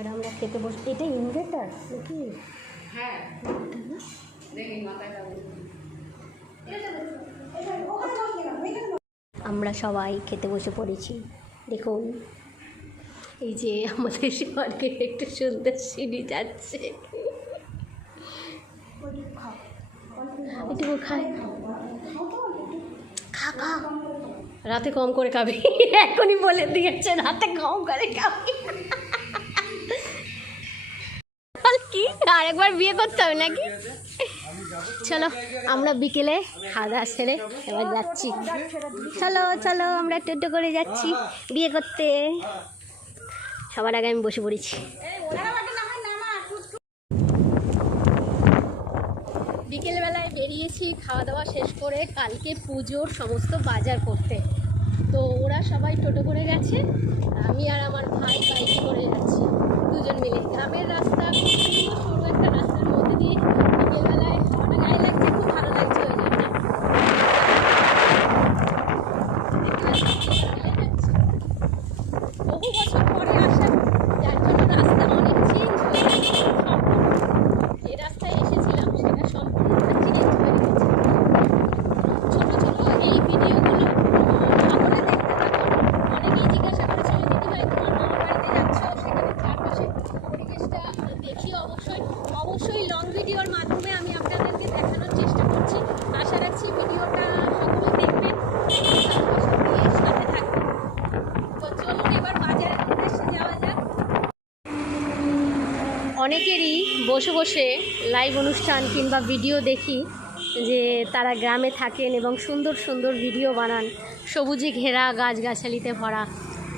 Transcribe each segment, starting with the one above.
আর আমরা খেতে বসে, এটা ইনভার্টার নাকি? হ্যাঁ, আমরা সবাই খেতে বসে পড়েছি। দেখুন এই যে আমাদের সবাইকে একটু সুন্দর সিঁড়ি যাচ্ছে, একটু খাই, খা খা, রাতে কম করে খাবি। এখনই বলে দিয়েছে রাতে কম করে খাবি। কি আরেকবার বিয়ে করতে হবে নাকি? চলো আমরা বিকেলে খাওয়া দাওয়া সেরে এবার যাচ্ছি। চলো চলো আমরা টোটো করে যাচ্ছি বিয়ে করতে। সবার আগে আমি বসে পড়েছি। বিকেলবেলায় বেরিয়েছি খাওয়া দাওয়া শেষ করে কালকে পুজোর সমস্ত বাজার করতে। তো ওরা সবাই টোটো করে গেছে, আমি আর আমার ভাই বাইক করে যাচ্ছি দুজন মিলে। গ্রামের রাস্তা, সরু একটা রাস্তার মধ্যে দিয়ে বিকেলবেলায় হাওয়াটা গায়ে লাগছে, খুব ভালো লাগছে। ওই জন্য বহু বছর পরে আসা, যার জন্য রাস্তা অনেক চেঞ্জ হয়ে গেছে। যে রাস্তায় এসেছিলাম সেটা সম্পূর্ণটা চেঞ্জ হয়ে গেছে। ছোটো ছোটো এই ভিডিওগুলো সকলে দেখতে থাকো। অনেকেই জিজ্ঞাসা করেছিল দিদিভাই তোমার মামার বাড়িতে যাচ্ছ, সেখানে চারপাশে পরিবেশটা দেখিও। অবশ্যই লং ভিডিওর মাধ্যমে আমি আপনাদেরকে দেখানোর চেষ্টা করছি। আশা রাখছি ভিডিওটা সকলে দেখবেন, সাথে থাকবেন। তো চলুন এবার বাজারের উদ্দেশ্যে যাওয়া যাক। অনেকেরই বসে বসে লাইভ অনুষ্ঠান কিংবা ভিডিও দেখি যে তারা গ্রামে থাকেন এবং সুন্দর সুন্দর ভিডিও বানান, সবুজে ঘেরা গাছগাছালিতে ভরা।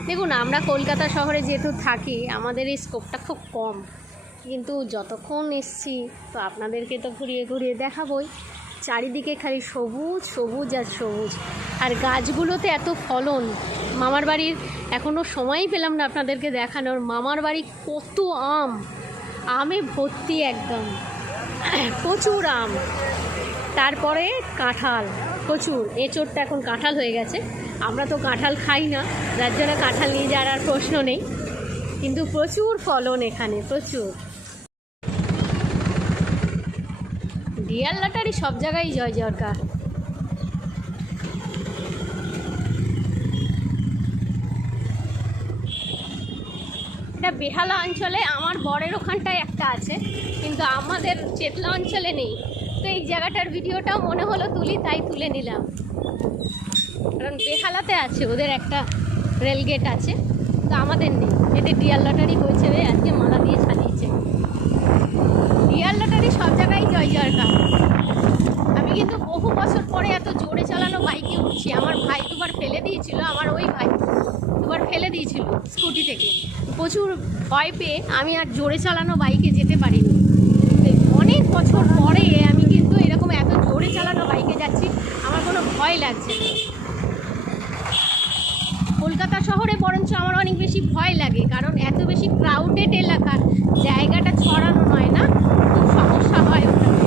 দেখুন আমরা কলকাতা শহরে যেহেতু থাকি আমাদের এই স্কোপটা খুব কম, কিন্তু যতক্ষণ এসছি তো আপনাদেরকে তো ঘুরিয়ে ঘুরিয়ে দেখাবই। চারিদিকে খালি সবুজ সবুজ আর সবুজ, আর গাছগুলোতে এত ফলন। মামার বাড়ির এখনও সময়ই পেলাম না আপনাদেরকে দেখানোর। মামার বাড়ি কত আম, আমে ভর্তি একদম, প্রচুর আম। তারপরে কাঁঠাল প্রচুর, এঁচোড়টা এখন কাঁঠাল হয়ে গেছে। আমরা তো কাঁঠাল খাই না, যার জন্য কাঁঠাল নিয়ে যাওয়ার আর প্রশ্ন নেই, কিন্তু প্রচুর ফলন এখানে, প্রচুর। ডিয়ার লটারি সব জায়গায় জয় জয়কার। এটা বেহালা অঞ্চলে, আমার বরের ওখানটায় একটা আছে, কিন্তু আমাদের চেতলা অঞ্চলে নেই। তো এই জায়গাটার ভিডিওটাও মনে হলো তুলি, তাই তুলে নিলাম। কারণ বেহালাতে আছে, ওদের একটা রেলগেট আছে, তো আমাদের নেই। এদের ডিয়ার লটারি হয়েছে, আজকে মালা দিয়ে সাজিয়েছে। ডিয়ার লটারি সব জায়গায় জয় জয়কার। আমি কিন্তু বহু বছর পরে এত জোরে চালানো বাইকে উঠছি। আমার ভাই দুবার ফেলে দিয়েছিল, আমার ওই ভাই দুবার ফেলে দিয়েছিল স্কুটি থেকে। প্রচুর ভয় পেয়ে আমি আর জোরে চালানো বাইকে যেতে পারিনি। অনেক বছর পরে আমি কিন্তু এরকম এত জোরে চালানো বাইকে যাচ্ছি, আমার কোনো ভয় লাগছে না। কলকাতা শহরে বরঞ্চ আমার অনেক বেশি ভয় লাগে, কারণ এত বেশি ক্রাউডেড এলাকা, জায়গাটা ছড়ানো নয় না, খুব সমস্যা হয় ওখানে।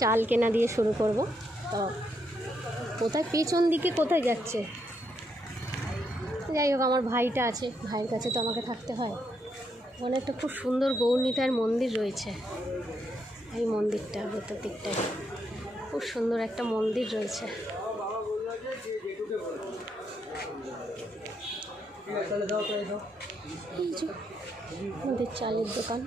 চাল কেনা দিয়ে শুরু করব। তো কোথায় পেছন দিকে কোথায় যাচ্ছে, যাই হোক আমার ভাইটা আছে, ভাইয়ের কাছে তো আমাকে থাকতে হয়। ওখানে একটা খুব সুন্দর গৌরনীতার মন্দির রয়েছে, এই মন্দিরটা ভেতর দিকটায় খুব সুন্দর একটা মন্দির রয়েছে। আমাদের চালের দোকান।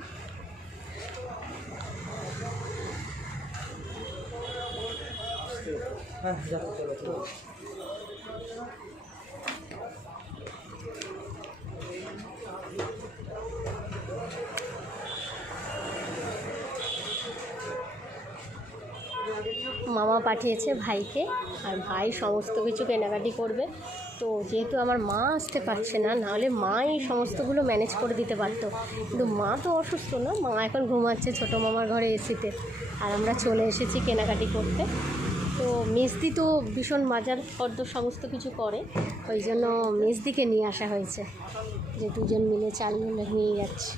মামা পাঠিয়েছে ভাইকে, আর ভাই সমস্ত কিছু কেনাকাটি করবে। তো যেহেতু আমার মা আসতে পারছে না, নাহলে মা এই সমস্তগুলো ম্যানেজ করে দিতে পারতো, কিন্তু মা তো অসুস্থ না, মা এখন ঘুমাচ্ছে ছোটো মামার ঘরে এসিতে। আর আমরা চলে এসেছি কেনাকাটি করতে। তো মেজদি তো ভীষণ বাজার পদ্ম সমস্ত কিছু করে, ওই জন্য মেজদিকে নিয়ে আসা হয়েছে, যে দুজন মিলে চাল নিয়ে যাচ্ছে।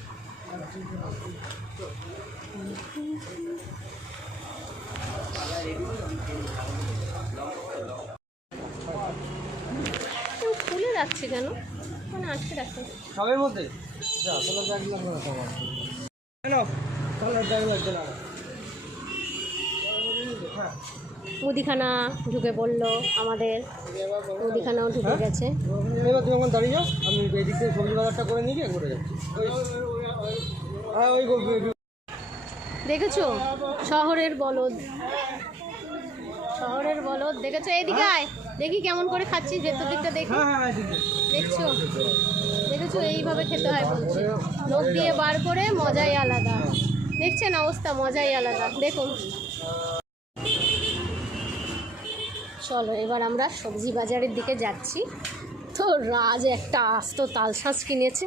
রাখছে কেন? মানে আটকে রাখছে সবের মধ্যে মুদিখানা ঢুকে পড়লো আমাদের, মুদিখানাও ঢুকে গেছে। এবার তুমি এখন দাঁড়িয়ে যাও, আমি এদিক থেকে সবজি বাজারটা করে নিয়ে ঘুরে যাচ্ছি। দেখেছো শহরের বলদ, শহরের বলদ দেখেছো? এদিকে আয়, দেখি কেমন করে খাচ্ছিস, ভেতর দিকটা দেখি। দেখছো দেখেছো, এইভাবে খেতে হয় বলছে, লোক দিয়ে বার করে, মজাই আলাদা। দেখছেন অবস্থা, মজাই আলাদা। দেখুন, চলো এবার আমরা সবজি বাজারের দিকে যাচ্ছি। তো রাজ একটা আস্ত তালশাঁস কিনেছে,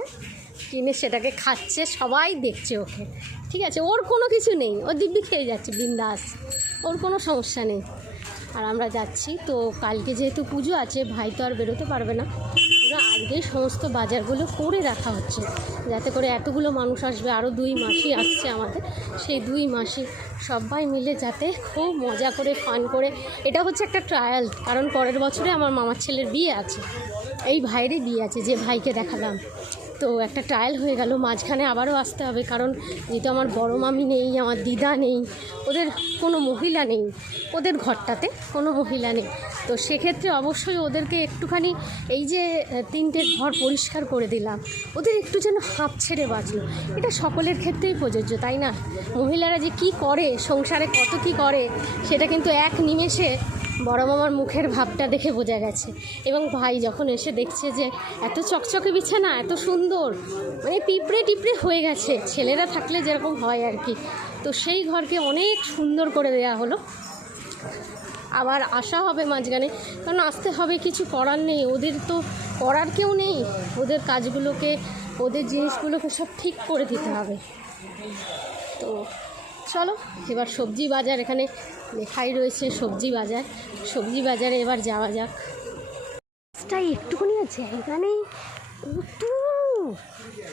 কিনে সেটাকে খাচ্ছে, সবাই দেখছে ওকে। ঠিক আছে, ওর কোনো কিছু নেই, ও দিব্যি খেয়ে যাচ্ছে বিন্দাস, ওর কোনো সমস্যা নেই। আর আমরা যাচ্ছি, তো কালকে যেহেতু পুজো আছে, ভাই তো আর বেরোতে পারবে না, পুরো আজকেই সমস্ত বাজারগুলো করে রাখা হচ্ছে, যাতে করে এতগুলো মানুষ আসবে, আরও 2 মাসই আসছে আমাদের, সেই 2 মাসই সবাই মিলে যাতে খুব মজা করে ফান করে। এটা হচ্ছে একটা ট্রায়াল, কারণ পরের বছরে আমার মামার ছেলের বিয়ে আছে, এই ভাইয়েরই বিয়ে আছে, যে ভাইকে দেখালাম। তো একটা ট্রায়াল হয়ে গেল, মাঝখানে আবারও আসতে হবে, কারণ যেহেতু আমার বড় মামি নেই, আমার দিদা নেই, ওদের কোনো মহিলা নেই, ওদের ঘরটাতে কোনো মহিলা নেই, তো সেক্ষেত্রে অবশ্যই ওদেরকে একটুখানি, এই যে 3টে ঘর পরিষ্কার করে দিলাম, ওদের একটু যেন হাঁপ ছেড়ে বাঁচলো। এটা সকলের ক্ষেত্রেই প্রযোজ্য, তাই না? মহিলারা যে কি করে সংসারে, কত কি করে, সেটা কিন্তু এক নিমেষে বড় মামার মুখের ভাবটা দেখে বোঝা গেছে। এবং ভাই যখন এসে দেখছে যে এত চকচকে বিছানা, এত সুন্দর, মানে পিঁপড়ে টিপড়ে হয়ে গেছে, ছেলেরা থাকলে যেরকম হয় আর কি, তো সেই ঘরকে অনেক সুন্দর করে দেওয়া হলো। আবার আসা হবে মাঝখানে, কারণ আসতে হবে, কিছু করার নেই, ওদের তো করার কেউ নেই, ওদের কাজগুলোকে, ওদের জিনিসগুলোকে সব ঠিক করে দিতে হবে। তো চলো এবার সবজি বাজার, এখানে লেখাই রয়েছে সবজি বাজার, সবজি বাজারে এবার যাওয়া যাক। রাস্তায় একটুখানি জায়গা নেই, কত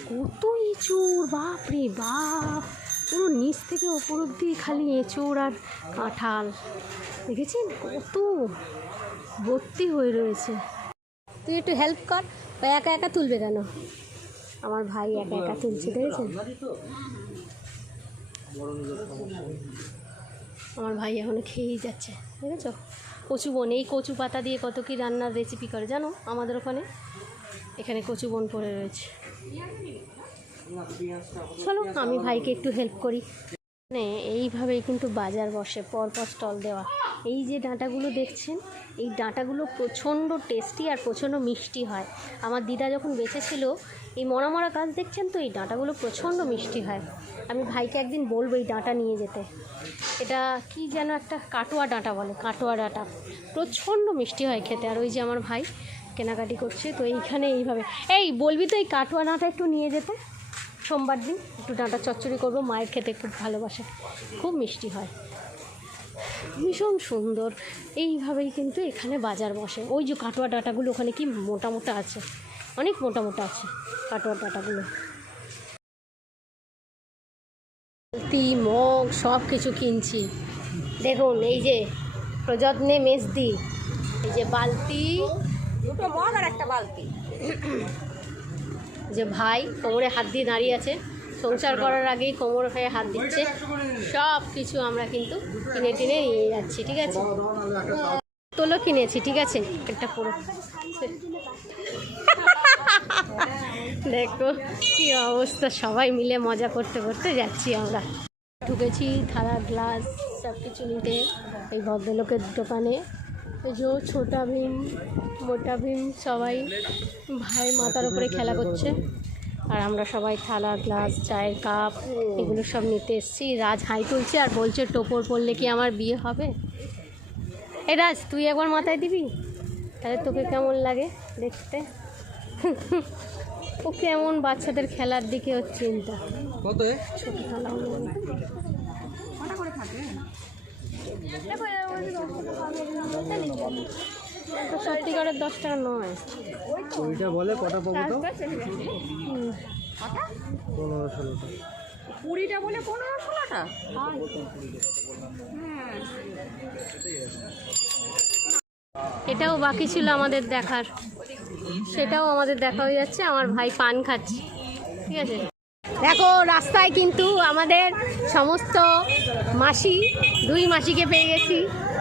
কত এঁচোড়, বাপ রে বাপ, পুরো নিচ থেকে ওপর অব্দি খালি এঁচোড় আর কাঁঠাল, দেখেছেন কত ভর্তি হয়ে রয়েছে। তুই একটু হেল্প কর, একা একা তুলবে কেন? আমার ভাই একা একা তুলছে, দেখেছেন? আমার ভাই এখনো খেয়েই যাচ্ছে, দেখেছো? কচু বন, এই কচু পাতা দিয়ে কত কি রান্নার রেসিপি করে জানো আমাদের ওখানে, এখানে কচু বন পড়ে রয়েছে। চলো আমি ভাইকে একটু হেল্প করি। মানে এইভাবেই কিন্তু বাজার বসে, পরপর স্টল দেওয়া। এই যে ডাঁটাগুলো দেখছেন, এই ডাঁটাগুলো প্রচণ্ড টেস্টি আর প্রচণ্ড মিষ্টি হয়। আমার দিদা যখন বেঁচেছিল, এই মরা মরা গাছ দেখছেন তো, এই ডাঁটাগুলো প্রচণ্ড মিষ্টি হয়। আমি ভাইকে একদিন বলবো এই ডাঁটা নিয়ে যেতে। এটা কি যেন একটা কাটোয়া ডাঁটা বলে, কাটোয়া ডাঁটা, প্রচণ্ড মিষ্টি হয় খেতে। আর ওই যে আমার ভাই কেনাকাটি করছে, তো এইখানে এইভাবে, এই বলবি তো এই কাটোয়া ডাঁটা একটু নিয়ে যেতে, সোমবার দিন একটু ডাঁটা চচ্চড়ি করবো, মায়ের খেতে খুব ভালোবাসে, খুব মিষ্টি হয়, ভীষণ সুন্দর। এইভাবেই কিন্তু এখানে বাজার বসে। ওই যে কাটোয়া ডাঁটাগুলো ওখানে কি মোটা মোটা আছে, অনেক মোটা মোটা আছে কাটোয়া ডাঁটাগুলো। বালতি, মগ সব কিছু কিনছি। দেখুন এই যে প্রযত্নে মেজদি, এই যে বালতি, 2টো মগ আর একটা বালতি। যে ভাই কোমরে হাত দিয়ে দাঁড়িয়ে আছে, সংসার করার আগেই কোমর হয়ে হাত দিচ্ছে, সব কিছু আমরা কিন্তু কিনে টিনে নিয়ে যাচ্ছি। ঠিক আছে, তোলো কিনেছি, ঠিক আছে, একটা পুরো দেখো কি অবস্থা, সবাই মিলে মজা করতে করতে যাচ্ছি আমরা। ঢুকেছি থালা গ্লাস সব কিছু নিতে এই ভদ্রলোকের দোকানে। এই যে ছোটা ভীম, মোটা ভীম, সবাই ভাইয়ের মাথার উপরে খেলা করছে, আর আমরা সবাই থালা গ্লাস চায়ের কাপ এগুলো সব নিতে এসেছি। রাজ হাই তুলছে আর বলছে টোপর পড়লে কি আমার বিয়ে হবে? এই রাজ তুই একবার মাথায় দিবি, তাহলে তোকে কেমন লাগে দেখতে? ও কেমন বাচ্চাদের খেলার দিকে ওর চিন্তা। কত ছোট থালা সত্যিকারের 10 টাকা নয়, ওইটা বলে কটা পাবো তো? 15-16টা। 20টা বলে 15-16টা। এটাও বাকি ছিল আমাদের দেখার, সেটাও আমাদের দেখা হয়ে যাচ্ছে। আমার ভাই পান খাচ্ছে, ঠিক আছে। দেখো রাস্তায় কিন্তু আমাদের সমস্ত মাসি, 2 মাসিকে পেয়ে গেছি,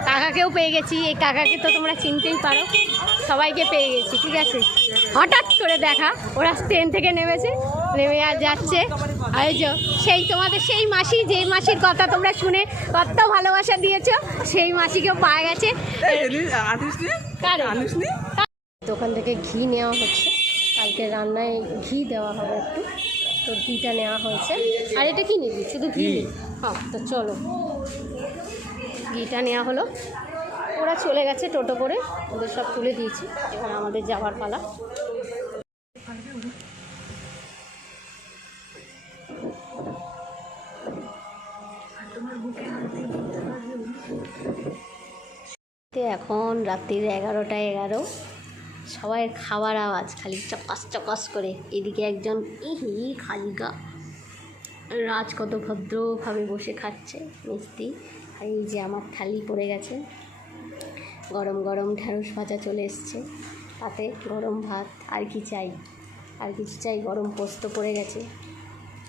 কাকাকেও পেয়ে গেছি। এই কাকাকে তো তোমরা চিনতেই পারো, সবাইকে পেয়ে গেছি, ঠিক আছে। হঠাৎ করে দেখা, ওরা ট্রেন থেকে নেমেছে, নেমে আর যাচ্ছে। আর এই যে সেই তোমাদের সেই মাসি, যে মাসির কথা তোমরা শুনে কত ভালোবাসা দিয়েছো, সেই মাসিকেও পাওয়া গেছে। দোকান থেকে ঘি নেওয়া হচ্ছে, কালকে রান্নায় ঘি দেওয়া হবে একটু, তো ঘিটা নেওয়া হয়েছে। আর এটা কি নিবি? শুধু ঘি? হ্যাঁ, তো চলো ঘিটা নেওয়া হলো। ওরা চলে গেছে টোটো করে, ওদের সব তুলে দিয়েছি, এবার আমাদের যাওয়ার পালা। এখন রাত্রির 11টা 11, সবাই খাওয়ার আওয়াজ খালি চকাস চকাস করে। এদিকে একজন খালিগা রাজ কত ভদ্রভাবে বসে খাচ্ছে মিষ্টি। আর এই যে আমার থালি পড়ে গেছে, গরম গরম ঢ্যাঁড়স ভাজা চলে এসছে, তাতে গরম ভাত। আর কি চাই? আর কিছু চাই? গরম পোস্ত পড়ে গেছে,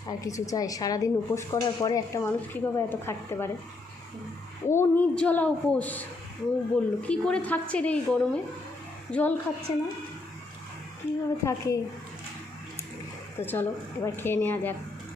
আর কিছু চাই? সারাদিন উপোস করার পরে একটা মানুষ কীভাবে এত খাটতে পারে? ও নির্জলা উপোস, ও বললো কী করে থাকছে রে এই গরমে, জল খাচ্ছে না, কীভাবে থাকে? তো চলো এবার খেয়ে নেওয়া যাক।